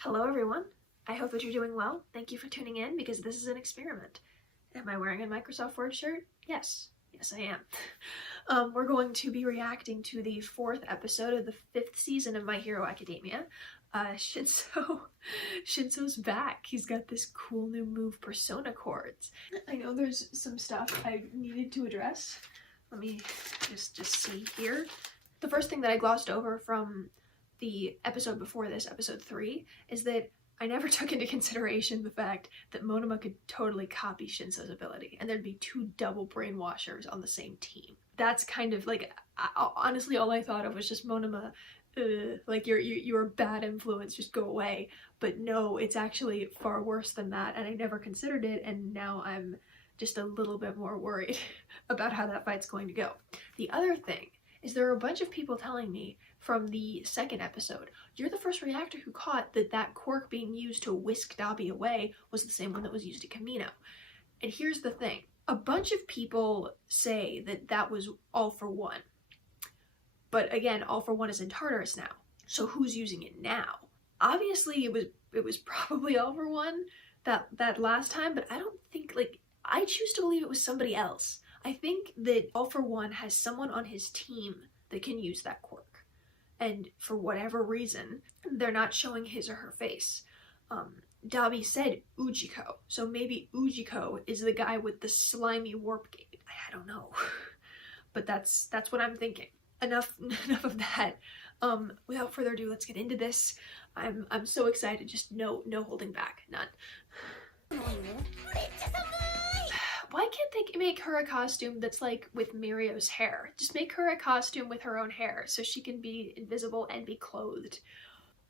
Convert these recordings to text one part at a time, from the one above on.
Hello everyone, I hope that you're doing well. Thank you for tuning in because this is an experiment. Am I wearing a Microsoft Word shirt? Yes, I am. We're going to be reacting to the 4th episode of the 5th season of My Hero Academia. Shinso's back. He's got this cool new move, Persona Chords. I know there's some stuff I needed to address. Let me just see here. The first thing that I glossed over from the episode before this, episode 3, is that I never took into consideration the fact that Monoma could totally copy Shinso's ability, and there'd be 2 double brainwashers on the same team. That's kind of like, honestly, all I thought of was just Monoma, like you're a bad influence, just go away. But no, it's actually far worse than that, and I never considered it, and now I'm just a little bit more worried about how that fight's going to go. The other thing is there are a bunch of people telling me from the 2nd episode, you're the first reactor who caught that quirk being used to whisk Dabi away was the same one that was used at Kamino. And here's the thing, a bunch of people say that was All for One. But again, All for One is in Tartarus now, so who's using it now? Obviously it was probably All for One that last time, but I don't think, like, I choose to believe it was somebody else. I think that All for One has someone on his team that can use that quirk. And for whatever reason, they're not showing his or her face. Dabi said Ujiko, so maybe Ujiko is the guy with the slimy warp gate. I don't know. But that's what I'm thinking. Enough of that. Without further ado, let's get into this. I'm so excited, just no holding back, none. Why can't they make her a costume that's like with Mirio's hair? Just make her a costume with her own hair so she can be invisible and be clothed.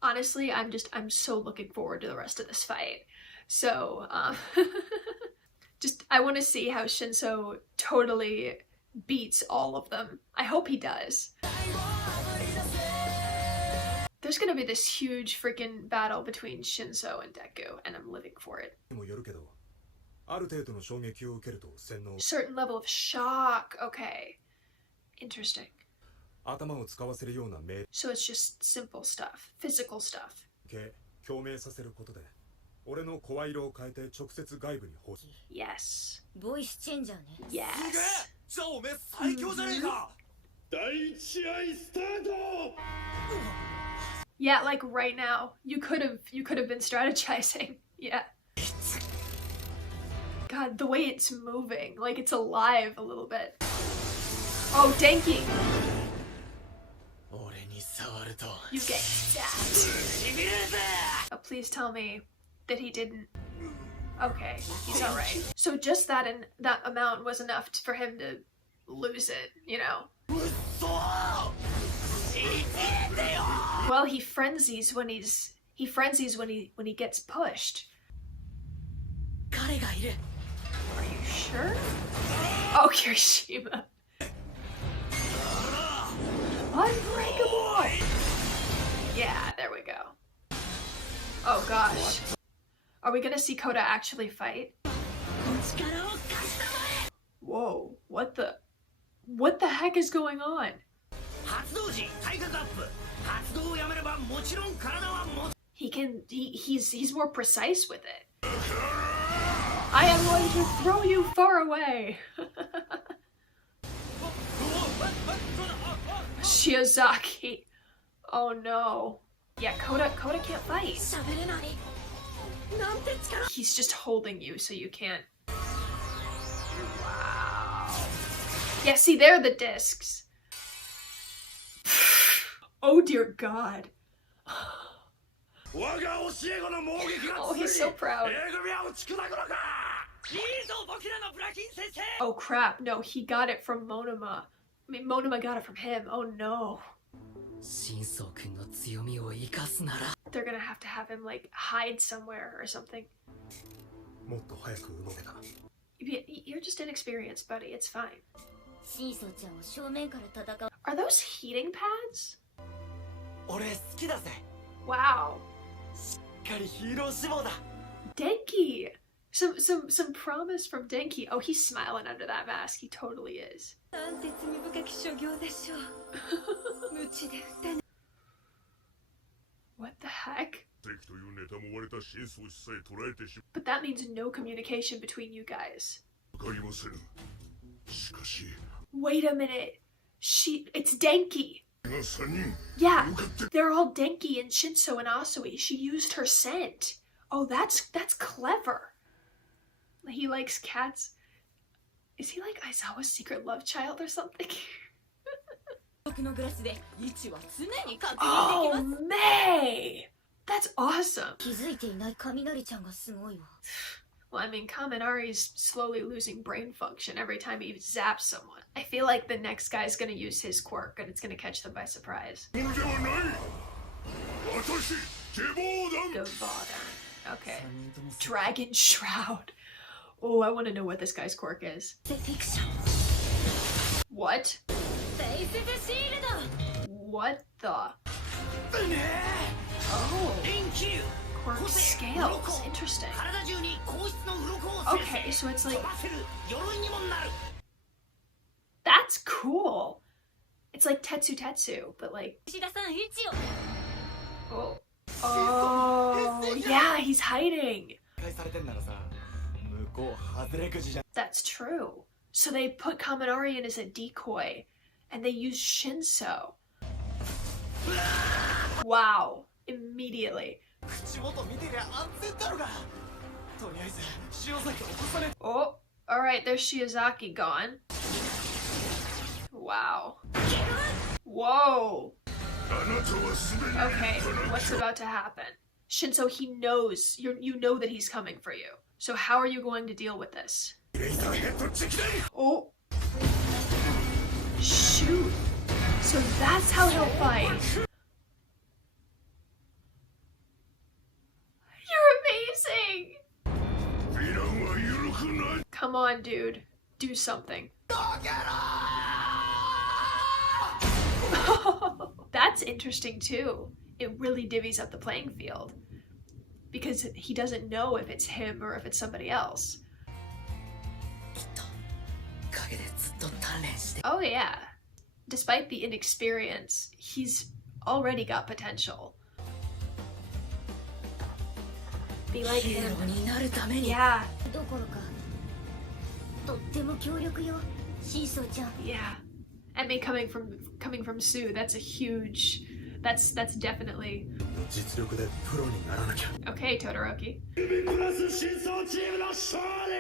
Honestly, I'm so looking forward to the rest of this fight. So, I want to see how Shinso totally beats all of them. I hope he does. There's gonna be this huge freaking battle between Shinso and Deku, and I'm living for it. Certain level of shock. Okay. Interesting. So it's just simple stuff. Physical stuff. Yes. Voice changer. Yes. Yeah, like right now. You could have been strategizing. Yeah. God, the way it's moving, like it's alive a little bit. Oh, Denki! You get stabbed. Oh, please tell me that he didn't. Okay, he's alright. So just that amount was enough for him to lose it, you know? Well, he frenzies when he gets pushed. Are you sure? Oh, Kirishima. Unbreakable! Yeah, there we go. Oh gosh. Are we gonna see Koda actually fight? Whoa, what the heck is going on? He's more precise with it. I am going to throw you far away! Shiozaki. Oh no. Yeah, Koda can't fight. He's just holding you so you can't. Wow. Yeah, see, they're the discs. Oh dear God. Oh, he's so proud. Oh crap, no, he got it from Monoma. I mean, Monoma got it from him. Oh no. They're gonna have to have him, like, hide somewhere or something. You're just inexperienced, buddy. It's fine. Are those heating pads? Wow. Denki! Some promise from Denki. Oh, he's smiling under that mask. He totally is. What the heck? But that means no communication between you guys. Wait a minute. It's Denki. Yeah, they're all Denki and Shinso and Asui. She used her scent. Oh, that's clever. He likes cats. Is he like Aizawa's secret love child or something? Oh, May! That's awesome. Well, I mean, Kaminari's slowly losing brain function every time he zaps someone. I feel like the next guy's gonna use his quirk and it's gonna catch them by surprise. Okay. Dragon Shroud. Oh, I want to know what this guy's quirk is. What? What the? Oh. Quirk scales. Interesting. Okay, so it's like... That's cool. It's like Tetsu, but like... Oh. Oh, yeah, he's hiding. That's true. So they put Kaminari in as a decoy, and they use Shinso. Wow. Immediately. Oh, alright, there's Shiozaki gone. Wow. Whoa. Okay, what's about to happen? Shinso, he knows, you know that he's coming for you. So how are you going to deal with this? Oh. Shoot. So that's how he'll fight. You're amazing! Come on, dude. Do something. That's interesting too. It really divvies up the playing field. Because he doesn't know if it's him or if it's somebody else. Oh yeah. Despite the inexperience, he's already got potential. Be like him. Yeah. Yeah. And me coming from Sue, that's a huge... That's definitely... Okay, Todoroki.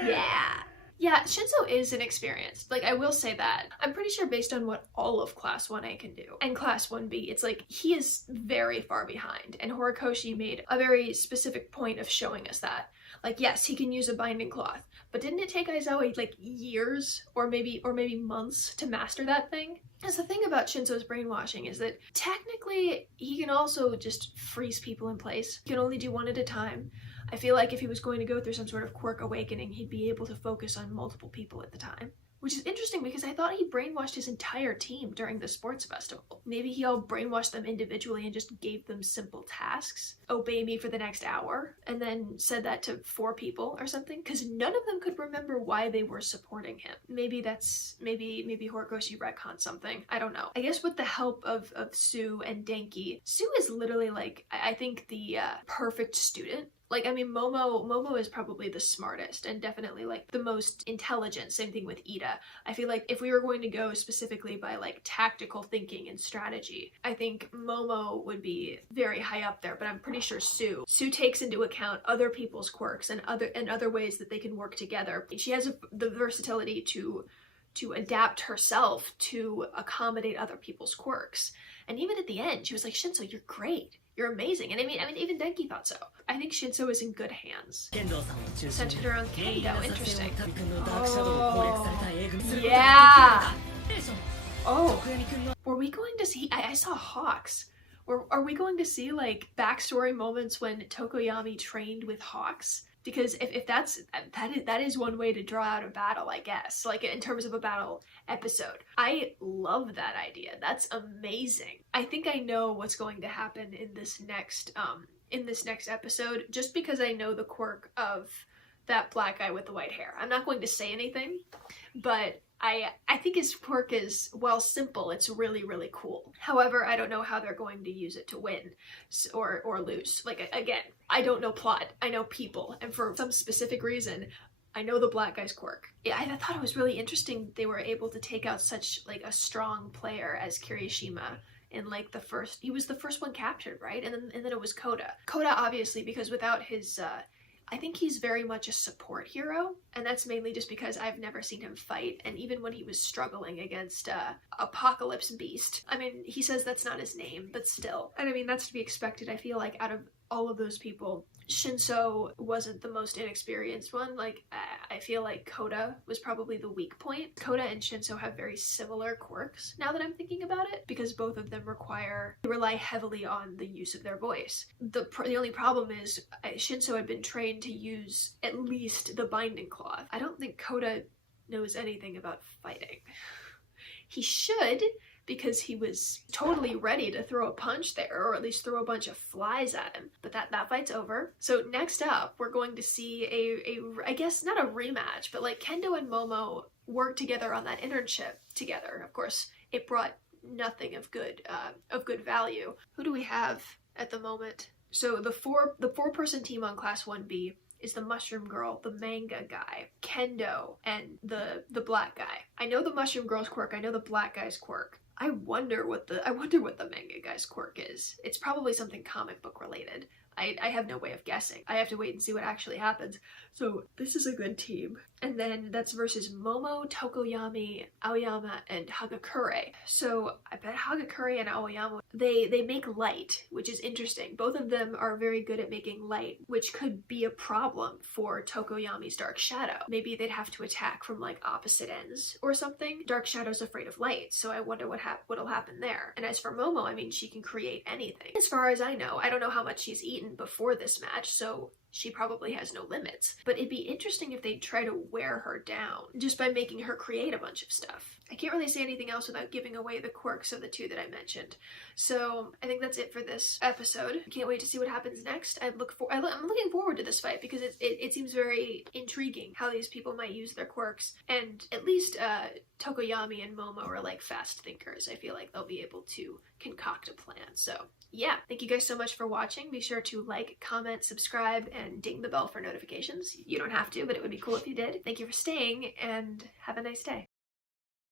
Yeah! Yeah, Shinso is inexperienced. Like, I will say that. I'm pretty sure based on what all of Class 1A can do, and Class 1B, it's like, he is very far behind, and Horikoshi made a very specific point of showing us that. Like, yes, he can use a binding cloth, but didn't it take Aizawa, like, years, or maybe months to master that thing? Because the thing about Shinso's brainwashing is that technically he can also just freeze people in place. He can only do one at a time. I feel like if he was going to go through some sort of quirk awakening, he'd be able to focus on multiple people at the time. Which is interesting because I thought he brainwashed his entire team during the sports festival. Maybe he all brainwashed them individually and just gave them simple tasks. Obey me for the next hour, and then said that to 4 people or something, because none of them could remember why they were supporting him. Maybe Horikoshi retconned something. I don't know. I guess with the help of Sue and Denki, Sue is literally like, I think the perfect student. Like, I mean, Momo is probably the smartest and definitely, like, the most intelligent. Same thing with Ida. I feel like if we were going to go specifically by, like, tactical thinking and strategy, I think Momo would be very high up there, but I'm pretty sure Sue takes into account other people's quirks and other ways that they can work together. She has the versatility to adapt herself to accommodate other people's quirks. And even at the end, she was like, Shinso, you're great. You're amazing. And I mean, even Denki thought so. I think Shinso is in good hands. Centered around Kendo. Interesting. Oh, yeah. Oh, were we going to see... I saw Hawks. Are we going to see, like, backstory moments when Tokoyami trained with Hawks? Because if that is one way to draw out a battle, I guess, like in terms of a battle episode. I love that idea. That's amazing. I think I know what's going to happen in this next episode, just because I know the quirk of that black guy with the white hair. I'm not going to say anything, but I think his quirk is, while simple, it's really, really cool. However, I don't know how they're going to use it to win or lose. Like, again, I don't know plot. I know people. And for some specific reason, I know the black guy's quirk. Yeah, I thought it was really interesting they were able to take out such, like, a strong player as Kirishima in, like, he was the first one captured, right? And then it was Koda. Koda, obviously, because without his, I think he's very much a support hero, and that's mainly just because I've never seen him fight, and even when he was struggling against Apocalypse Beast, I mean, he says that's not his name, but still. And I mean, that's to be expected. I feel like out of all of those people, Shinso wasn't the most inexperienced one. Like, I feel like Koda was probably the weak point. Koda and Shinso have very similar quirks, now that I'm thinking about it, because both of them rely heavily on the use of their voice. The only problem is Shinso had been trained to use at least the binding cloth. I don't think Koda knows anything about fighting. He should, because he was totally ready to throw a punch there, or at least throw a bunch of flies at him. But that fight's over. So next up, we're going to see I guess not a rematch, but like Kendo and Momo work together on that internship together. Of course, it brought nothing of good value. Who do we have at the moment? So the four-person team on Class 1B is the Mushroom Girl, the manga guy, Kendo, and the black guy. I know the Mushroom Girl's quirk, I know the black guy's quirk. I wonder what the manga guy's quirk is. It's probably something comic book related. I have no way of guessing. I have to wait and see what actually happens. So this is a good team. And then that's versus Momo, Tokoyami, Aoyama, and Hagakure. So I bet Hagakure and Aoyama, they make light, which is interesting. Both of them are very good at making light, which could be a problem for Tokoyami's Dark Shadow. Maybe they'd have to attack from like opposite ends or something. Dark Shadow's afraid of light, so I wonder what'll happen there. And as for Momo, I mean, she can create anything. As far as I know, I don't know how much she's eaten before this match, so she probably has no limits. But it'd be interesting if they try to wear her down just by making her create a bunch of stuff. I can't really say anything else without giving away the quirks of the two that I mentioned. So I think that's it for this episode. I can't wait to see what happens next. I'm looking forward to this fight because it seems very intriguing how these people might use their quirks. And at least Tokoyami and Momo are like fast thinkers. I feel like they'll be able to concoct a plan. So yeah, thank you guys so much for watching. Be sure to like, comment, subscribe, and ding the bell for notifications. You don't have to, but it would be cool if you did. Thank you for staying, and have a nice day.